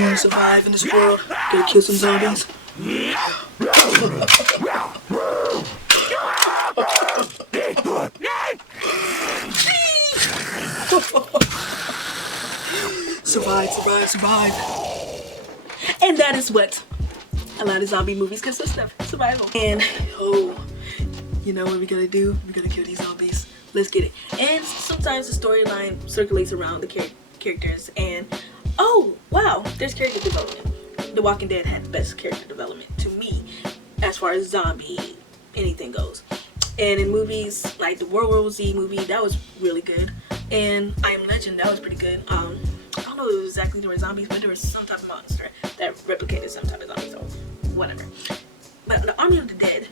to survive in this world, gotta kill some zombies. Survive. And that is what a lot of zombie movies consist of, survival. And you know what we gotta do? We gotta kill these zombies. Let's get it. And sometimes the storyline circulates around the characters, and oh wow, there's character development. The Walking Dead had the best character development to me as far as zombie anything goes. And in movies like the World War Z movie, that was really good. And I Am Legend, that was pretty good. I don't know if it was exactly there were zombies, but there was some type of monster that replicated some type of zombie, so whatever. But The Army of the Dead,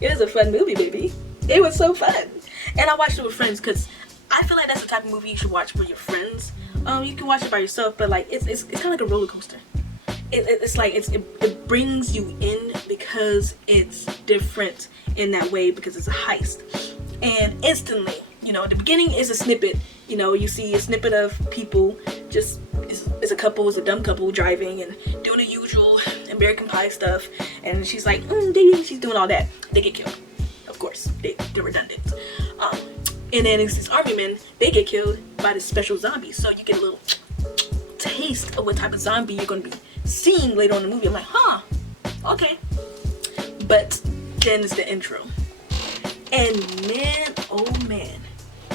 it was a fun movie, baby. It was so fun. And I watched it with friends because I feel like that's the type of movie you should watch with your friends. You can watch it by yourself, but like it's kind of like a roller coaster. It brings you in because it's different in that way, because it's a heist. And instantly, you know, the beginning is a snippet. You know, you see a snippet of people just it's a couple, it's a dumb couple driving and doing the usual American Pie stuff. And she's like, she's doing all that. They get killed. Of course, they're redundant. And then it's these army men, they get killed by this special zombie. So you get a little taste of what type of zombie you're going to be seeing later on in the movie. I'm like, okay. But then it's the intro. And man, oh man,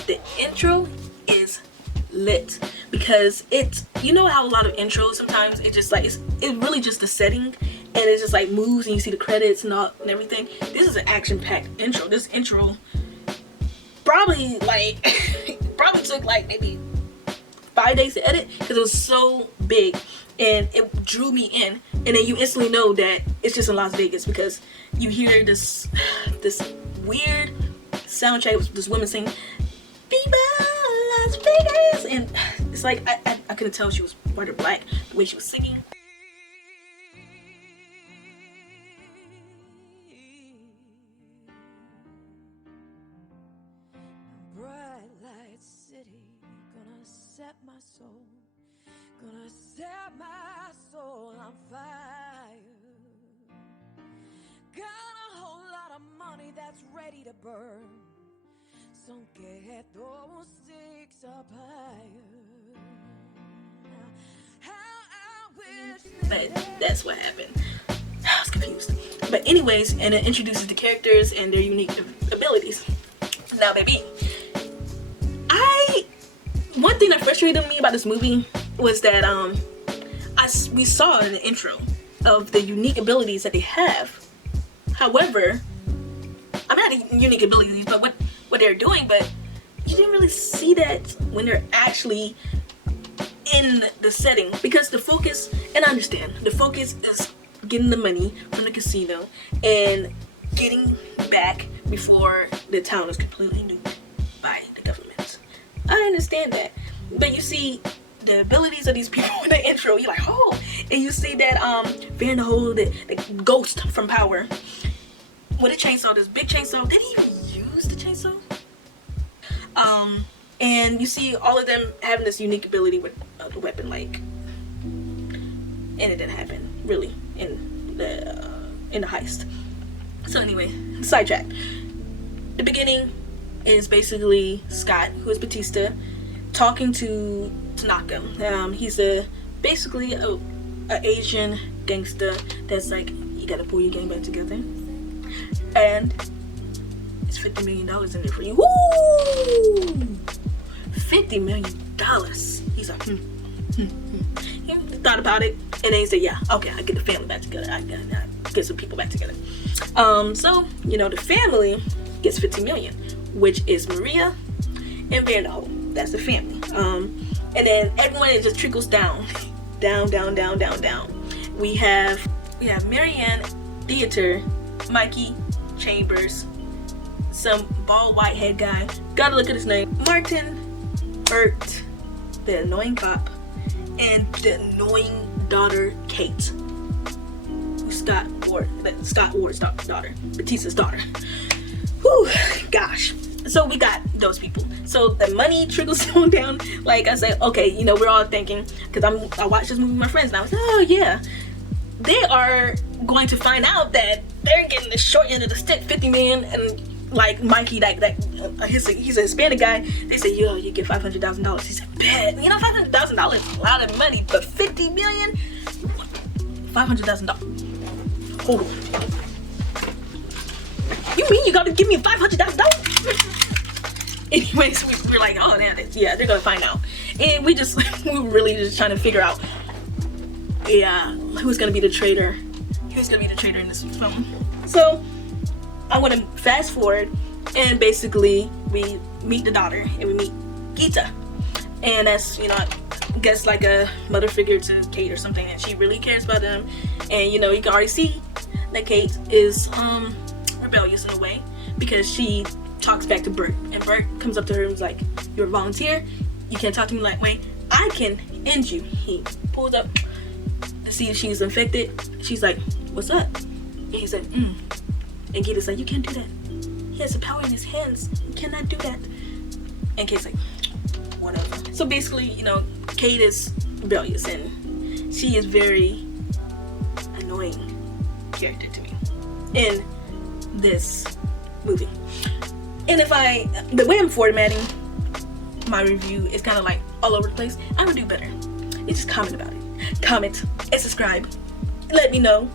the intro is lit. Because it's, you know how a lot of intros sometimes, it just like, it's really just the setting. And it just like moves and you see the credits and all and everything. This is an action-packed intro. This intro probably took like maybe 5 days to edit because it was so big and it drew me in. And then you instantly know that it's just in Las Vegas because you hear this weird soundtrack with this woman singing "Viva Las Vegas," and it's like I couldn't tell if she was white or black the way she was singing. Gonna set my soul on fire. Got a whole lot of money that's ready to burn. So get those sticks up higher. How I wish. But that's what happened. I was confused. But anyways, and it introduces the characters and their unique abilities. Now, baby, one thing that frustrated me about this movie was that we saw in the intro of the unique abilities that they have. However, I'm not unique abilities, but what they're doing, but you didn't really see that when they're actually in the setting, because the focus, and I understand, the focus is getting the money from the casino and getting back before the town is completely nuked by the government. I understand that, but you see the abilities of these people in the intro, you're like, oh, and you see that Vanderhold, the ghost from Power, with a chainsaw, this big chainsaw. Did he even use the chainsaw? And you see all of them having this unique ability with the weapon, like, and it didn't happen really in the heist. So anyway, sidetrack. The beginning is basically Scott, who is Batista, talking to Tanaka. He's basically a Asian gangster that's like, you gotta pull your gang back together, and it's $50 million in there for you. Woo! $50 million. He's like, He thought about it, and then he said, yeah, okay, I get the family back together. I get some people back together. So, you know, the family gets $50 million, which is Maria and Vanderhold. That's the family. And then everyone, it just trickles down. down. We have Marianne Theater, Mikey Chambers, some bald white head guy. Gotta look at his name. Martin, Bert, the annoying cop, and the annoying daughter, Kate. Scott Ward's daughter, Batista's daughter. Whew, gosh. So we got those people. So the money trickles on down. Like I said, okay, you know, we're all thinking, because I watched this movie with my friends and I was like, oh yeah, they are going to find out that they're getting the short end of the stick, 50 million, and like Mikey, he's a Hispanic guy. They say, yo, you get $500,000. He said, bet. You know, $500,000 is a lot of money, but 50 million, $500,000. Hold on. You mean you gotta give me $500,000? Anyways, we're like, oh yeah, they're gonna find out, and we were really just trying to figure out, yeah, who's gonna be the traitor? Who's gonna be the traitor in this film? So I want to fast forward, and basically we meet the daughter and we meet Gita, and that's, you know, I guess like a mother figure to Kate or something, and she really cares about them. And you know, you can already see that Kate is rebellious in a way, because she talks back to Bert, and Bert comes up to her and is like, you're a volunteer, you can't talk to me that way, I can end you. He pulls up to see if she's infected. She's like, what's up? And he said, and Gita's like, you can't do that, he has the power in his hands, you cannot do that. And Kate's like, whatever. So basically, you know, Kate is rebellious, and she is very annoying character to me in this movie. And the way I'm formatting my review is kind of like all over the place, I would do better. You just comment about it. Comment and subscribe. Let me know.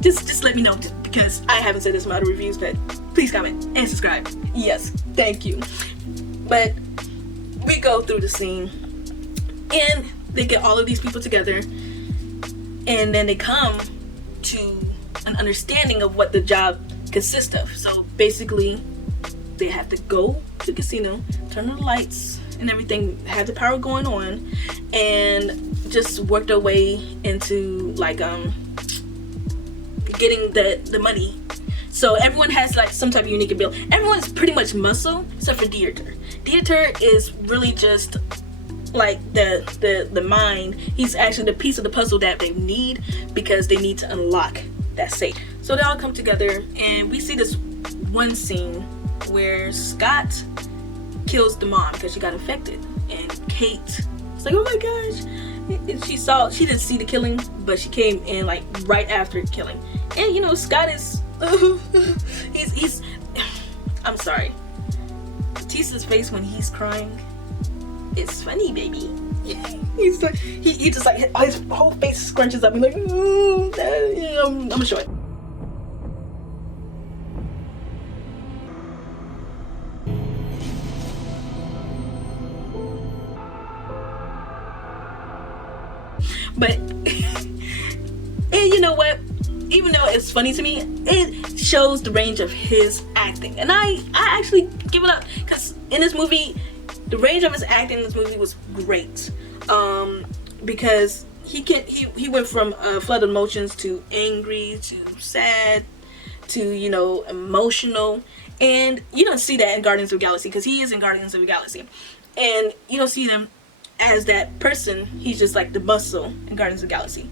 Just let me know, because I haven't said this in my other reviews, but please comment and subscribe. Yes, thank you. But we go through the scene, and they get all of these people together, and then they come to an understanding of what the job consists of. So basically, they have to go to the casino, turn on the lights and everything, have the power going on, and just work their way into like getting the money. So everyone has like some type of unique ability. Everyone's pretty much muscle except for Dieter. Dieter is really just like the mind. He's actually the piece of the puzzle that they need, because they need to unlock that safe. So they all come together, and we see this one scene where Scott kills the mom because she got infected, and Kate is like, oh my gosh. And she didn't see the killing, but she came in like right after the killing. And you know, Scott is he's I'm sorry, Batista's face when he's crying, it's funny, baby. He's like, he just like, his whole face scrunches up. He's like, I'm gonna show it. But and you know what? Even though it's funny to me, it shows the range of his acting, and I actually give it up, because in this movie, the range of his acting in this movie was great. Because he went from flood of emotions to angry to sad to, you know, emotional, and you don't see that in Guardians of the Galaxy, because he is in Guardians of the Galaxy, and you don't see them as that person. He's just like the muscle in Guardians of the Galaxy.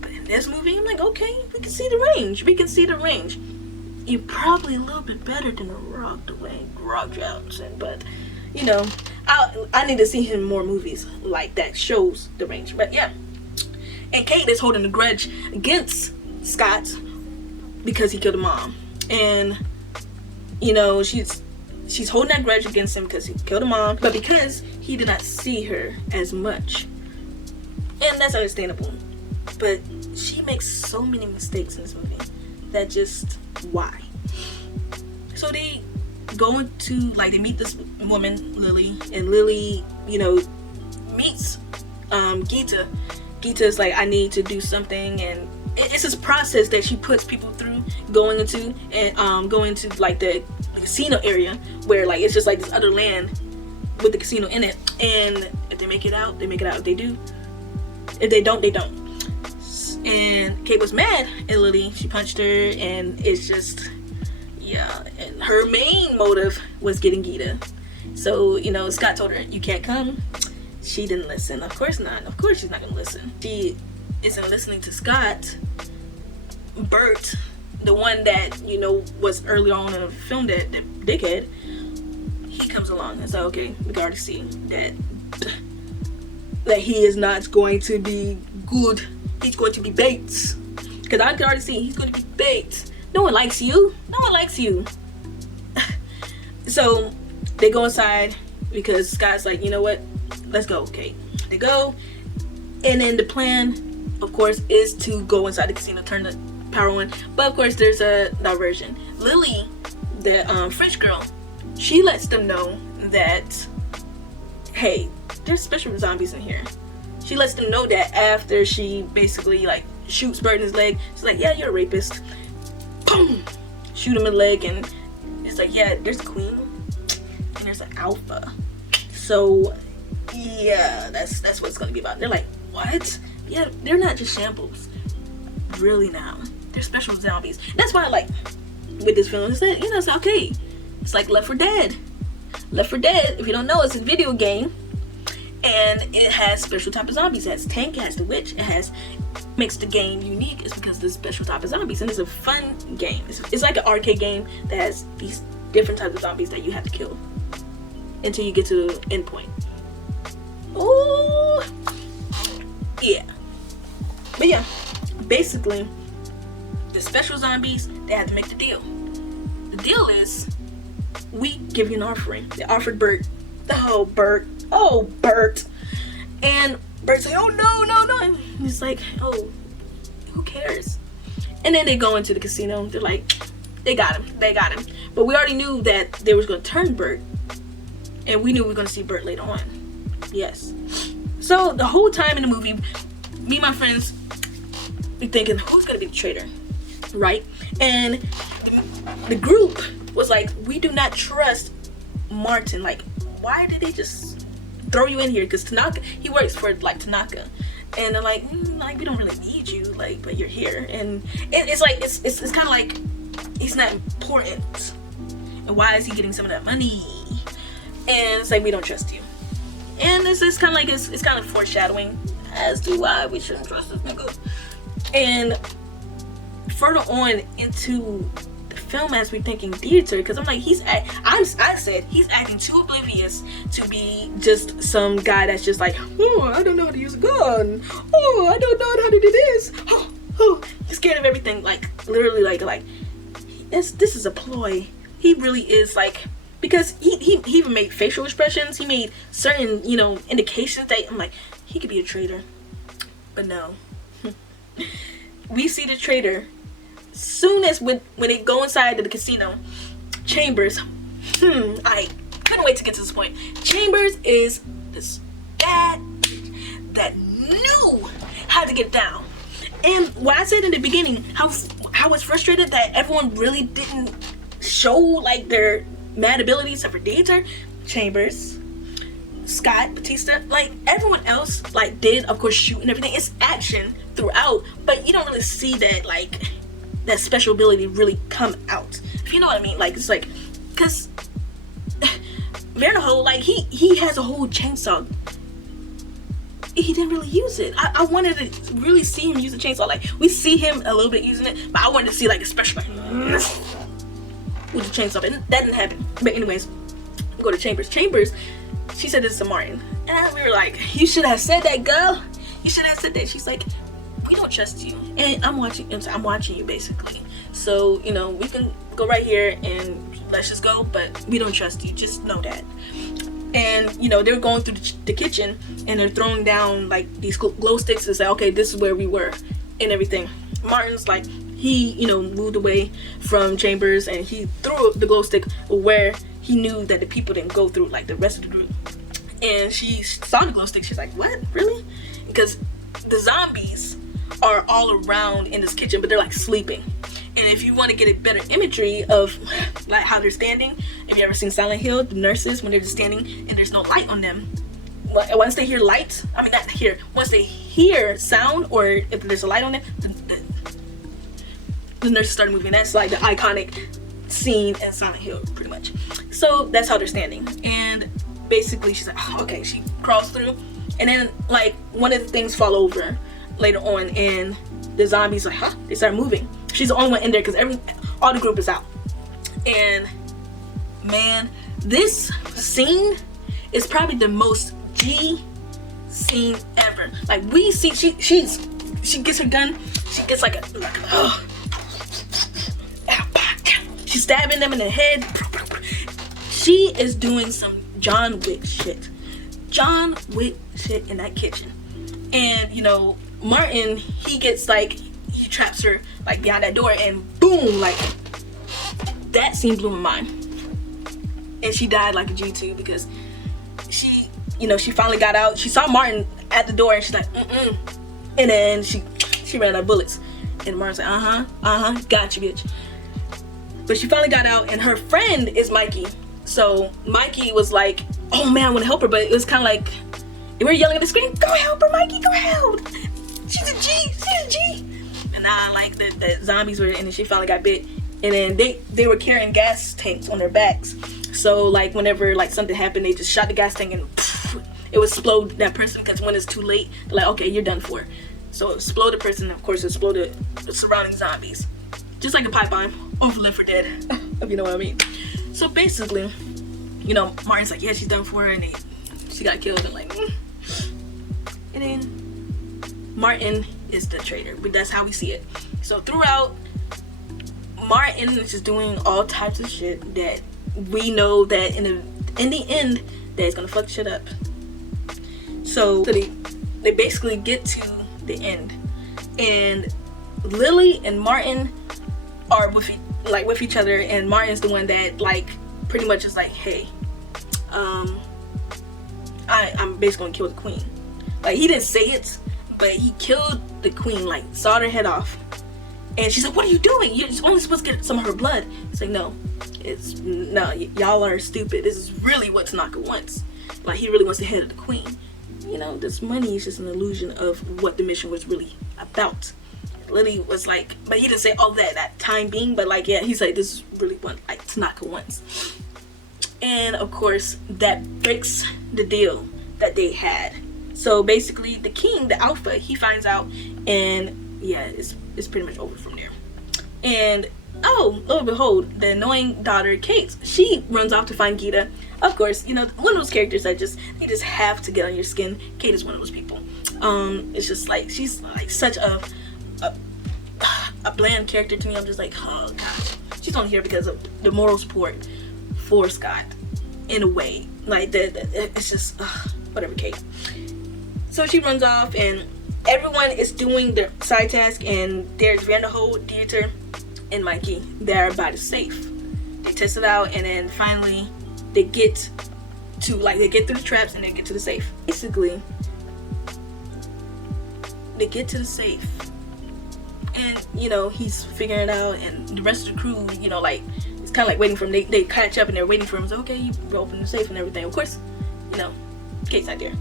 But in this movie, I'm like, okay, we can see the range. We can see the range. You're probably a little bit better than The Rock, the way Rock Johnson, but you know, I need to see him in more movies like that shows the range. But yeah, and Kate is holding a grudge against Scott because he killed a mom, and you know, she's holding that grudge against him because he killed a mom, but because he did not see her as much, and that's understandable. But she makes so many mistakes in this movie that just, why? So they go into, like, they meet this woman, Lily, and Lily, you know, meets Gita. Gita's like, I need to do something, and it's this process that she puts people through going into like the casino area, where like it's just like this other land with the casino in it, and if they make it out, they make it out. If they do, if they don't, they don't. And Kate was mad at Lily. She punched her, and it's just, yeah, and her main motive was getting Gita. So, you know, Scott told her, you can't come. She didn't listen. Of course not. Of course she's not gonna listen. She isn't listening to Scott. Bert, the one that, you know, was early on in the film that dickhead, comes along. It's like, okay, we can already see that he is not going to be good. He's going to be bait. Because I can already see he's going to be bait. No one likes you. No one likes you. So they go inside because Scott's like, you know what? Let's go. Okay. They go. And then the plan, of course, is to go inside the casino, turn the power on. But of course, there's a diversion. Lily, the French girl, she lets them know that, hey, there's special zombies in here. She lets them know that after she basically like shoots Bert in his leg. She's like, yeah, you're a rapist. Boom! Shoot him in the leg, and it's like, yeah, there's a queen and there's an alpha. So yeah, that's what it's gonna be about. They're like, what? Yeah, they're not just shambles. Really now. They're special zombies. That's why I like with this film is that, you know, it's okay. It's like Left 4 Dead. Left 4 Dead, if you don't know, it's a video game. And it has special type of zombies. It has tank, it has the witch, makes the game unique is because of the special type of zombies. And it's a fun game. It's like an arcade game that has these different types of zombies that you have to kill until you get to the end point. Oh yeah. But yeah, basically the special zombies, they have to make the deal. The deal is, we give you an offering. They offered Bert. Oh, Bert. And Bert's like, oh no. And he's like, oh, who cares? And then they go into the casino. They're like, they got him. But we already knew that they was going to turn Bert. And we knew we were going to see Bert later on. Yes. So the whole time in the movie, me and my friends be thinking, who's going to be the traitor? Right? And the group was like, we do not trust Martin. Like, why did they just throw you in here? Because Tanaka, he works for like Tanaka, and they're like, like, we don't really need you, like, but you're here. And it's like it's kind of like he's not important, and why is he getting some of that money? And it's like, we don't trust you. And it's kind of like it's kind of foreshadowing as to why we shouldn't trust this nigga. And further on into the film, as we're thinking Dieter, because I'm like, I said he's acting too oblivious to be just some guy that's just like, oh, I don't know how to use a gun. Oh, I don't know how to do this. Oh, he's scared of everything. Like, literally, like this is a ploy. He really is, like, because he even made facial expressions. He made certain, you know, indications that I'm like, he could be a traitor. But no. We see the traitor soon as when they go inside the casino. Chambers, I couldn't wait to get to this point. Chambers is this bad that knew how to get down. And what I said in the beginning, how I was frustrated that everyone really didn't show like their mad abilities except for Dieter, Chambers, Scott, Batista, like everyone else like did, of course, shoot and everything. It's action throughout, but you don't really see that, like, that special ability really come out, if you know what I mean. Like, it's like, because Vanderhoe, like, he has a whole chainsaw. He didn't really use it. I wanted to really see him use a chainsaw. Like, we see him a little bit using it, but I wanted to see, like, a special, like, with the chainsaw, but that didn't happen. But anyways, we go to Chambers. Chambers, she said this is to Martin, and we were like, you should have said that, girl. You should have said that. She's like, we don't trust you, and I'm watching you, basically. So, you know, we can go right here and let's just go, but we don't trust you. Just know that. And, you know, they're going through the kitchen, and they're throwing down like these glow sticks and say, okay, this is where we were and everything. Martin's like, he, you know, moved away from Chambers, and he threw the glow stick where he knew that the people didn't go through, like the rest of the group. And she saw the glow stick. She's like, what? Really? Because the zombies are all around in this kitchen, but they're like sleeping. And if you want to get a better imagery of like how they're standing, have you ever seen Silent Hill, the nurses, when they're just standing and there's no light on them? Once they hear light, once they hear sound, or if there's a light on them, the nurses start moving. That's like the iconic scene in Silent Hill, pretty much. So that's how they're standing. And basically she's like, oh, okay, she crawls through, and then like one of the things fall over later on, and the zombies like, they start moving. She's the only one in there because all the group is out. And man, This scene is probably the most G scene ever. Like, we see she gets her gun, she gets like she's stabbing them in the head. She is doing some John Wick shit. John Wick shit in that kitchen. And you know, Martin, he gets like, he traps her like behind that door, and boom, like that scene blew my mind. And she died like a G too, because she, you know, she finally got out. She saw Martin at the door, and she's like, and then she ran out of bullets. And Martin's like, got you, bitch. But she finally got out, and her friend is Mikey. So Mikey was like, oh man, I want to help her, but it was kind of like, we were yelling at the screen, go help her, Mikey, go help. She's a G, she's a G. And now like the zombies were, and then she finally got bit. And then they were carrying gas tanks on their backs. So like whenever like something happened, they just shot the gas tank, and it would explode that person, because when it's too late, they're like, okay, you're done for. So it exploded the person, and of course it exploded the surrounding zombies. Just like a pipe bomb of Left 4 Dead, if you know what I mean. So basically, you know, Martin's like, yeah, she's done for, and she got killed, and like, and then Martin is the traitor, but that's how we see it. So throughout, Martin is just doing all types of shit that we know that in the end, that is gonna fuck shit up. So they basically get to the end, and Lily and Martin are with each other, and Martin's the one that like pretty much is like, hey, I'm basically gonna kill the queen. Like, he didn't say it, but he killed the queen, like sawed her head off. And she's like, what are you doing? You're only supposed to get some of her blood. It's like, no, y'all are stupid. This is really what Tanaka wants. Like, he really wants the head of the queen. You know, this money is just an illusion of what the mission was really about. Lily was like, but he didn't say all that time being, but like, yeah, he's like, this is really what like Tanaka wants. And of course, that breaks the deal that they had. So basically, the king, the alpha, he finds out, and yeah, it's pretty much over from there. And oh, lo and behold, the annoying daughter, Kate, she runs off to find Gita. Of course, you know, one of those characters that they just have to get on your skin. Kate is one of those people. It's just like, she's like such a bland character to me. I'm just like, oh gosh, she's only here because of the moral support for Scott, in a way. Like, it's just whatever, Kate. So she runs off, and everyone is doing their side task, and there's Vanderhold, Dieter, and Mikey. They're by the safe. They test it out, and then finally they get through the traps, and they get to the safe. Basically, they get to the safe, and you know, he's figuring it out, and the rest of the crew, you know, like, it's kind of like waiting for him. They catch up, and they're waiting for him. So, okay, you open the safe and everything. Of course, you know, Kate's not there.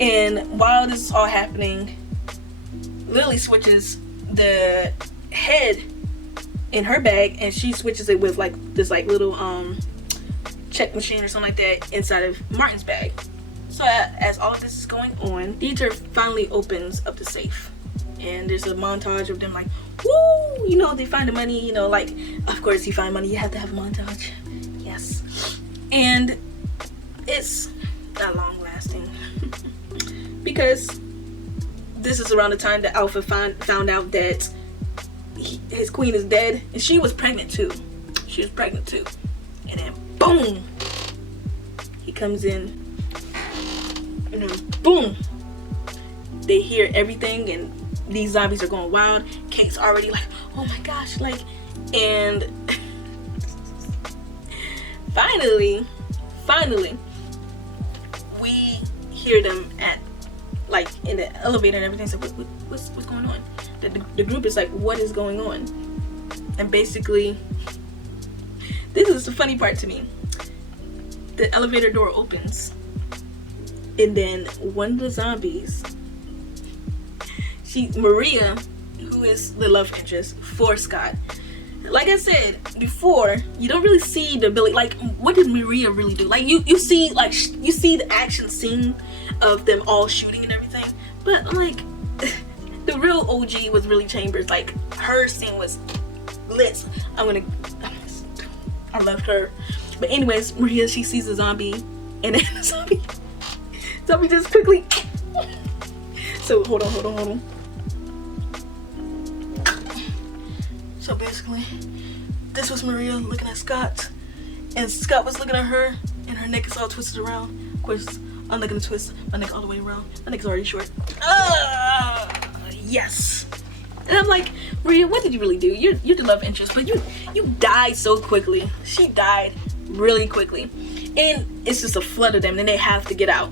And while this is all happening, Lily switches the head in her bag, and she switches it with like this like little check machine or something like that inside of Martin's bag. So as all of this is going on, Dieter finally opens up the safe, and there's a montage of them like, woo, you know, they find the money, you know, like, of course you find money, you have to have a montage, yes. And it's not long lasting because this is around the time that Alpha found out that his queen is dead, and she was pregnant too. And then boom, he comes in, and then boom, they hear everything, and these zombies are going wild. Kate's already like, oh my gosh, like, and finally we hear them at like in the elevator and everything. So what's going on? The group is like, what is going on? And basically, this is the funny part to me. The elevator door opens, and then one of the zombies, Maria, who is the love interest for Scott. Like I said before, you don't really see the ability. Like, what did Maria really do? Like, you see the action scene of them all shooting and everything, but like the real OG was really Chambers. Like, her scene was lit. I loved her. But anyways, Maria, she sees the zombie, and then the zombie just quickly. So hold on. So basically, this was Maria looking at Scott, and Scott was looking at her, and her neck is all twisted around. Of course, I'm not gonna twist my neck all the way around. My neck's already short. Yes. And I'm like, Maria, what did you really do? You're the love interest, but you died so quickly. She died really quickly, and it's just a flood of them. And they have to get out.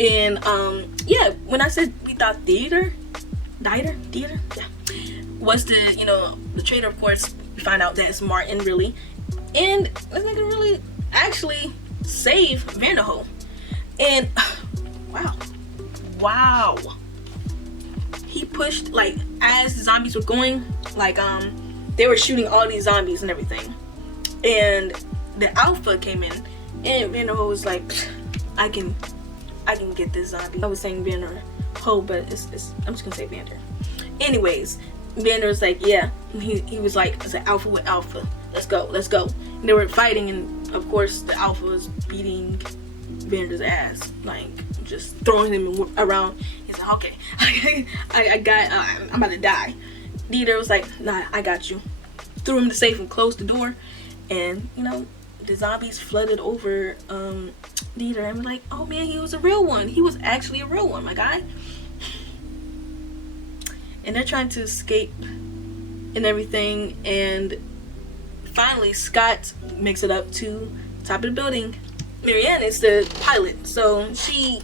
And yeah, when I said we thought theater, yeah, was the traitor. Of course, we find out that it's Martin really, and this nigga really actually saved Vanderhoof. And wow. He pushed, like, as the zombies were going, like, they were shooting all these zombies and everything. And the Alpha came in, and Vanderhoof was like, I can get this zombie. I was saying Vanderhoof, but I'm just gonna say Vander. Anyways, Vander was like, yeah. He was like, it's an Alpha with Alpha. Let's go. And they were fighting, and of course, the Alpha was beating Vander's ass, like, just throwing him around. He's like, okay, I'm about to die. Dieter was like, nah, I got you. Threw him to safe and closed the door, and the zombies flooded over Dieter, and we're like, oh man, he was a real one. He was actually a real one, my guy. And they're trying to escape and everything, and finally Scott makes it up to the top of the building. Marianne is the pilot, so she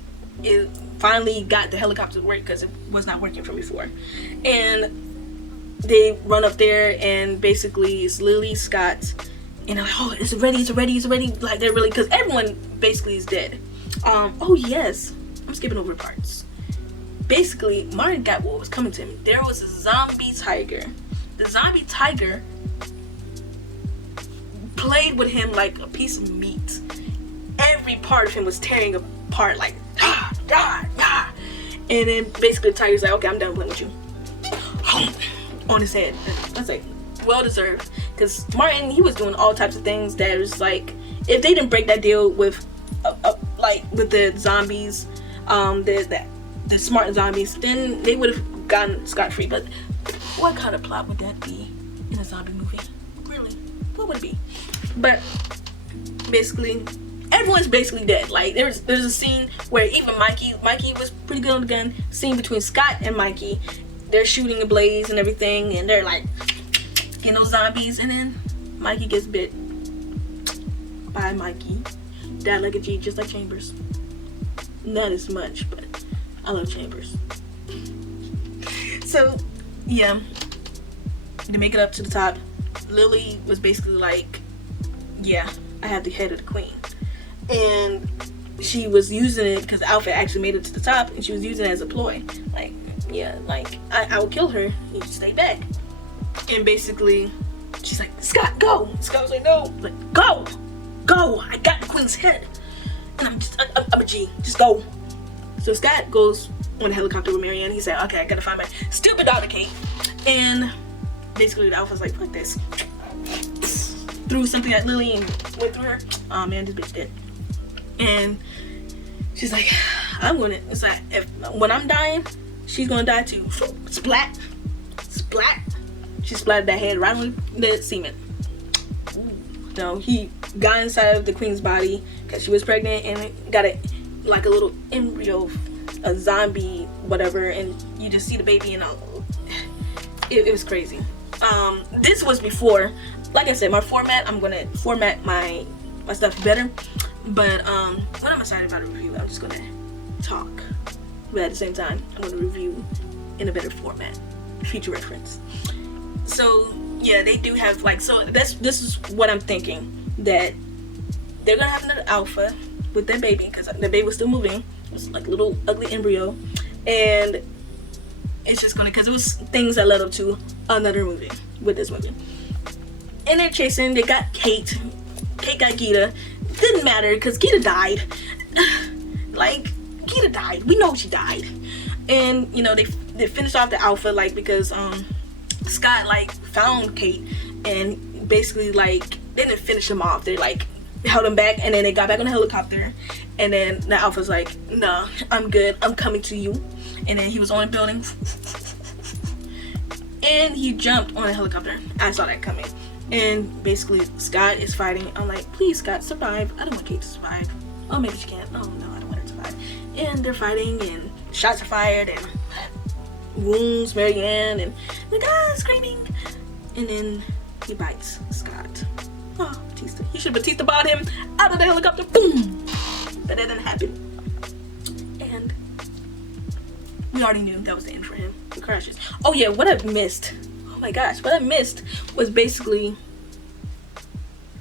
finally got the helicopter to work because it was not working from before. And they run up there, and basically it's Lily, Scott, and they're like, oh, it's ready. Like, they're really, because everyone basically is dead. Oh yes, I'm skipping over parts. Basically, Martin got what was coming to him. There was a zombie tiger. The zombie tiger played with him like a piece of meat. Every part of him was tearing apart, like, and then basically the tiger's like, okay, I'm done playing with you. On his head. That's like, well deserved, because Martin, he was doing all types of things that was like, if they didn't break that deal with with the zombies, the smart zombies, then they would have gotten scot-free. But what kind of plot would that be in a zombie movie? Really, what would it be? But basically, everyone's basically dead. Like, there's a scene where even Mikey was pretty good on the gun. Scene between Scott and Mikey, they're shooting a blaze and everything, and they're like getting those zombies, and then Mikey gets bit by Mikey. Dad like a G, just like Chambers. Not as much, but I love Chambers. So yeah, to make it up to the top, Lily was basically like, yeah, I have the head of the queen. And she was using it because Alpha actually made it to the top, and she was using it as a ploy. Like, yeah, like, I will kill her, you stay back. And basically, she's like, Scott, go! Scott was like, no. Like, go! I got the queen's head. And I'm a G, just go. So Scott goes on a helicopter with Marianne. He said, okay, I gotta find my stupid daughter, Kate. And basically, the Alpha's like, fuck this. Threw something at Lily and went through her. Oh man, this bitch dead. And she's like, it's like, when I'm dying, she's gonna die too. Splat. She splattered that head right on the cement. No, he got inside of the queen's body because she was pregnant, and got like a little embryo, a zombie, whatever, and you just see the baby, and it was crazy. This was before, like I said, my format, I'm gonna format my stuff better. But when I'm excited about a review, I'm just gonna talk, but at the same time, I'm gonna review in a better format, future reference. So yeah, they do have, like, so this is what I'm thinking, that they're gonna have another Alpha with their baby, because the baby was still moving. It was like a little ugly embryo, and it's just gonna, because it was things that led up to another movie with this movie. And they're chasing. They got Kate got Gita. Didn't matter because Gita died. Like, Gita died. We know she died. And they finished off the Alpha, like, because Scott, like, found Kate, and basically, like, they didn't finish him off. They're like held him back, and then they got back on the helicopter, and then the Alpha's like, nah, I'm good, I'm coming to you. And then he was on a building, and he jumped on a helicopter. I saw that coming. And basically Scott is fighting. I'm like, please Scott, survive. I don't want Kate to survive. Oh, maybe she can't. Oh no, I don't want her to survive. And they're fighting, and shots are fired, and wounds Marianne, and the guy screaming. And then he bites Scott. Oh, Batista. He should Batista bought him out of the helicopter. Boom! But that didn't happen. And we already knew that was the end for him. He crashes. Oh yeah, what I missed. Oh my gosh, what I missed was basically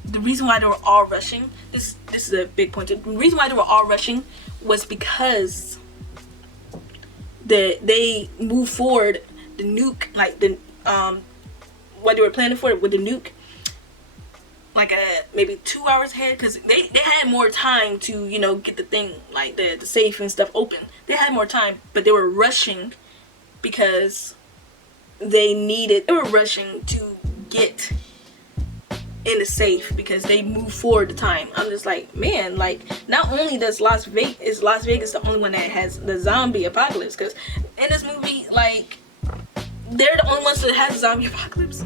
the reason why they were all rushing. This is a big point. The reason why they were all rushing was because they moved forward the nuke, like the what they were planning for with the nuke, like maybe 2 hours ahead, because they had more time to, you know, get the thing, like the safe and stuff open. They had more time, but they were rushing because they were rushing to get in the safe because they moved forward the time. I'm just like, man, like, not only does Las Vegas the only one that has the zombie apocalypse, because in this movie, like, they're the only ones that has the zombie apocalypse.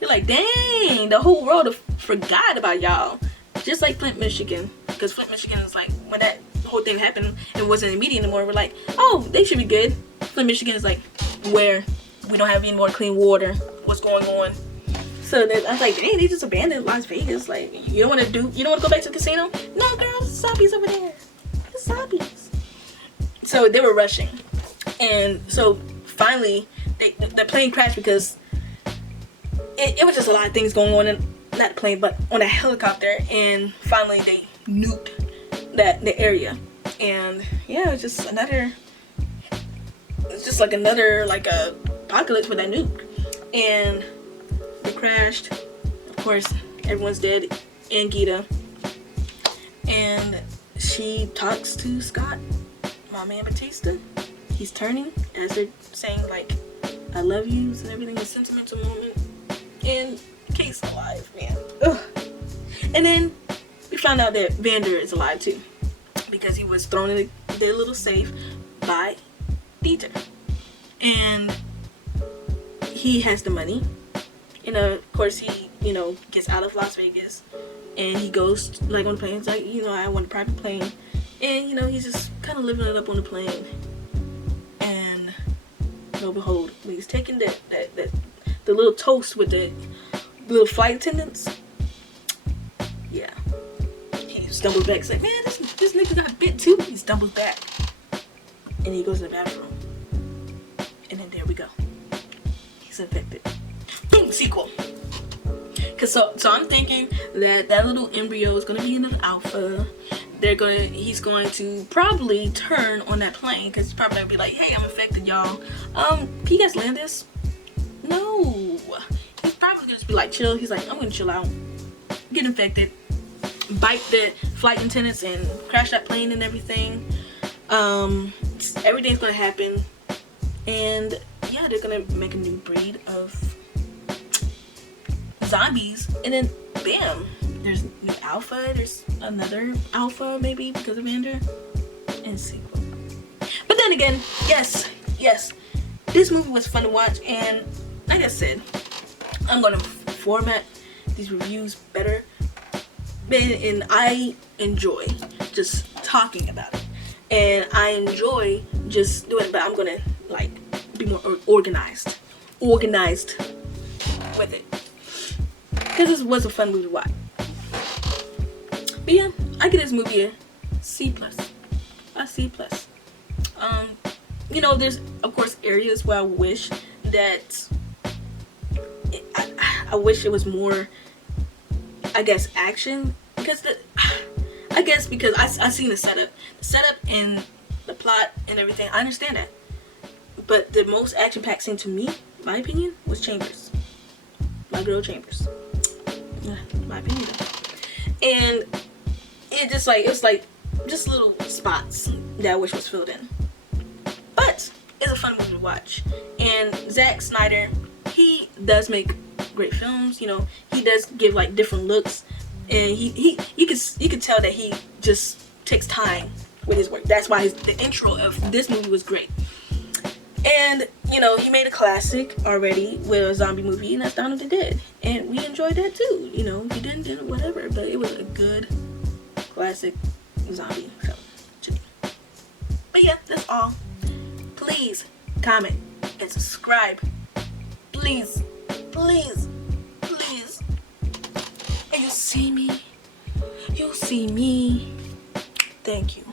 You're like, dang, the whole world forgot about y'all. Just like Flint, Michigan, because Flint, Michigan is like, when that whole thing happened, it wasn't in the media anymore. We're like, oh, they should be good. Flint, Michigan is like, where we don't have any more clean water. What's going on? So then I was like, dang, they just abandoned Las Vegas. Like, you don't want to go back to the casino? No, girl, zombies over there. There's zombies. So they were rushing, and so finally, the plane crashed because it was just a lot of things going on, in not the plane, but on a helicopter. And finally, they nuked the area, and yeah, it was just another. It's just like another a apocalypse with that nuke, and they crashed. Of course, everyone's dead, and Gita. And she talks to Scott, my man Batista. He's turning as they're saying like, "I love yous" and everything. A sentimental moment. And Kate's alive, man. Ugh. And then we found out that Vander is alive too, because he was thrown in their little safe by Dieter. And he has the money. And of course he, gets out of Las Vegas, and he goes on the plane. It's like, I want a private plane. And he's just kind of living it up on the plane. And lo and behold, when he's taking the little toast with the little flight attendants, yeah, he stumbles back. It's like, man, this nigga got bit too. He stumbles back, and he goes to the bathroom, and then there we go. He's infected. Boom, sequel. So I'm thinking that little embryo is gonna be an alpha. He's going to probably turn on that plane, because he's probably gonna be like, hey, I'm infected, y'all. Can you guys land this? No. He's probably gonna just be like, chill. He's like, I'm gonna chill out, get infected, bite the flight attendants, and crash that plane and everything. Everything's gonna happen, and yeah, they're gonna make a new breed of zombies, and then bam, there's new alpha. There's another alpha, maybe because of Vander, and sequel. But then again, yes, this movie was fun to watch, and like I said, I'm gonna format these reviews better, and I enjoy just talking about it, and I enjoy just doing it, but I'm gonna be more organized with it, because this was a fun movie to watch. But yeah, I give this movie a C+. A C+. There's of course areas where I wish that I wish it was more, I guess, action, because I seen the setup and the plot and everything. I understand that, but the most action-packed scene to me, my opinion, was Chambers, my girl Chambers. Yeah, my opinion. And it was just little spots that I wish was filled in. But it's a fun movie to watch. And Zack Snyder, he does make great films. He does give different looks and you could tell that he just takes time with his work. That's why the intro of this movie was great. And you know, he made a classic already with a zombie movie, and that's Dawn of the Dead, and we enjoyed that too. You know, he didn't get whatever, but it was a good classic zombie film to me. But yeah, that's all. Please comment and subscribe. Please, please, please. And you'll see me. You'll see me. Thank you.